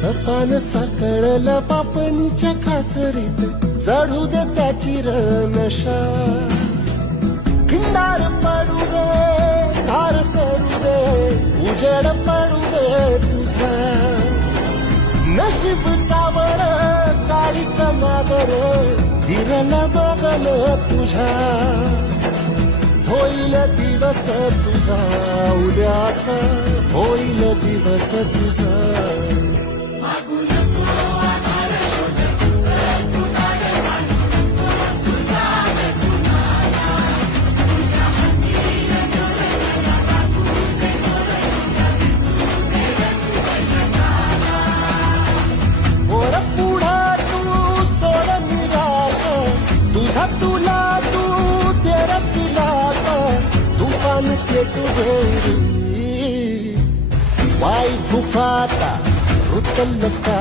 सपान साकळलं पापणीच्या खाचरीत, चढू दे त्याची नशा. खिंडार पडू दे, धार सरू दे, उजेड पडू दे तुझा. नशीब चावळ काळी कमावर, हिरल बघल तुझ्या. होईल दिवस तुझा उद्याचा, होईल दिवस तुझा. वर पुढा तू सोड निराश, तुझा तुला तू तेरा दिलास. तुफान पेटू घेरी वाई गुफाता रुतल का.